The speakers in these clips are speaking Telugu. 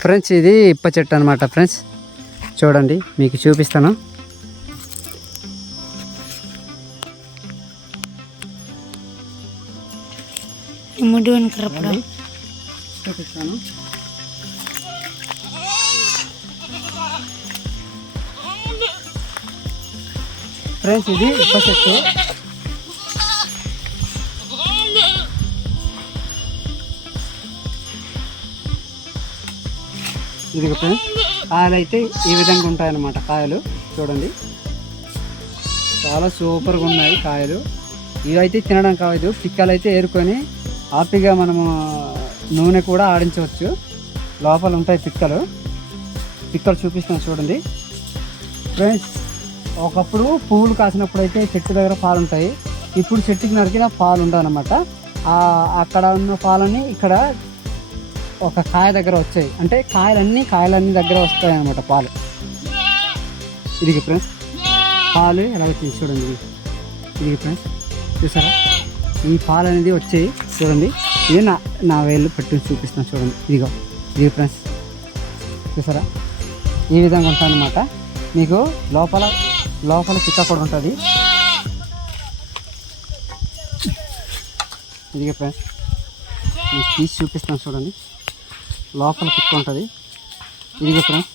ఫ్రెండ్స్ ఇది ఇప్ప చెట్టు అనమాట ఫ్రెండ్స్. చూడండి మీకు చూపిస్తాను. ఫ్రెండ్స్ ఇది ఇప్ప చెట్టు. ఇది ఫ్రెండ్స్ కాయలు అయితే ఈ విధంగా ఉంటాయన్నమాట కాయలు. చూడండి. చాలా సూపర్గా ఉన్నాయి కాయలు. ఇవైతే తినడం కావద్దు పిక్కలు అయితే ఏరుకొని హ్యాపీగా మనము నూనె కూడా ఆడించవచ్చు. లోపల ఉంటాయి పిక్కలు. పిక్కలు చూపిస్తాను చూడండి. ఫ్రెండ్స్ ఒకప్పుడు పువ్వులు కాసినప్పుడు అయితే చెట్టు దగ్గర పాలు ఉంటాయి ఇప్పుడు చెట్టుకి నరికిన పాలు ఉండవన్నమాట. అక్కడ ఉన్న పాలని ఇక్కడ ఒక కాయ దగ్గర వచ్చాయి. అంటే కాయలన్నీ కాయలన్నీ దగ్గర వస్తాయి అనమాట పాలు. ఇది ఫ్రెండ్స్ పాలు ఎలా వచ్చింది చూడండి. ఇది. ఫ్రెండ్స్ చూసారా? ఈ పాలు అనేది వచ్చాయి చూడండి. ఇది నా నా వేళ్ళు పెట్టి చూపిస్తాను చూడండి. ఇదిగో ఇది ఫ్రెండ్స్ చూసారా? ఈ విధంగా ఉంటుంది మీకు లోపల లోపల చిక్క కూడా ఉంటుంది. ఇది ఫ్రెండ్స్ మీకు తీసి చూపిస్తాను చూడండి. లోపల పిక్ ఉంటుంది. ఇదిగో ఫ్రెండ్స్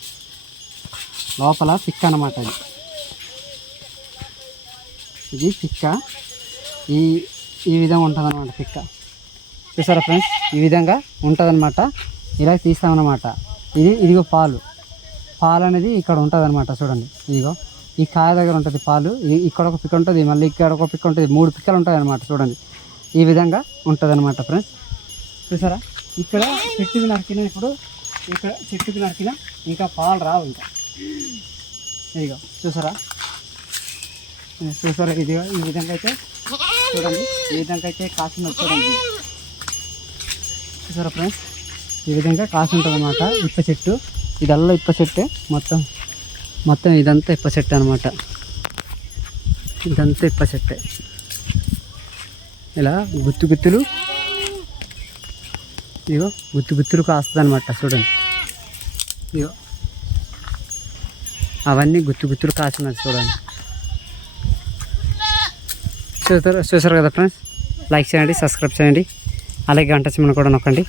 లోపల పిక్క అన్నమాట ఇది ఇది పిక్క ఈ ఈ విధంగా ఉంటుంది అనమాట పిక్క చూసారా ఫ్రెండ్స్ ఈ విధంగా ఉంటుందన్నమాట. ఇలా తీస్తామన్నమాట. ఇది ఇదిగో పాలు. పాలు అనేది ఇక్కడ ఉంటుందన్నమాట చూడండి. ఇదిగో. ఈ కాయ దగ్గర ఉంటుంది పాలు. ఇది ఇక్కడ ఒక పిక్క ఉంటుంది మళ్ళీ ఇక్కడ ఒక పిక్క ఉంటుంది. మూడు పిక్కలు ఉంటాయి చూడండి. ఈ విధంగా ఉంటుంది అనమాట ఫ్రెండ్స్ చూసారా? ఇక్కడ చెట్టుకి నరికిన ఇప్పుడు ఇక్కడ చెట్టుకి నరికిన ఇంకా పాలు రావు ఇంకా. ఇదిగో చూసారా? చూసారా? ఇది ఈ విధంగా అయితే చూడండి. ఈ విధంగా అయితే కాసిన చూడండి. చూసారా ఫ్రెండ్స్ ఈ విధంగా కాసి ఉంటుంది అనమాట ఇప్ప చెట్టు. ఇదల్లా ఇప్ప చెట్టే. మొత్తం మొత్తం ఇదంతా ఇప్ప చెట్టు అనమాట ఇదంతా ఇప్ప చెట్టే. ఇలా గుత్తు గుత్తులు ఇగో గుత్తు గుత్తులు కాస్తుంది అనమాట చూడండి. ఇగో. అవన్నీ గుత్తు గుత్తులు కాసినది చూడండి. చూసారు చూసారు కదా ఫ్రెండ్స్? లైక్ చేయండి సబ్స్క్రైబ్ చేయండి. అలాగే గంట చిమ్మని కూడా నొక్కండి.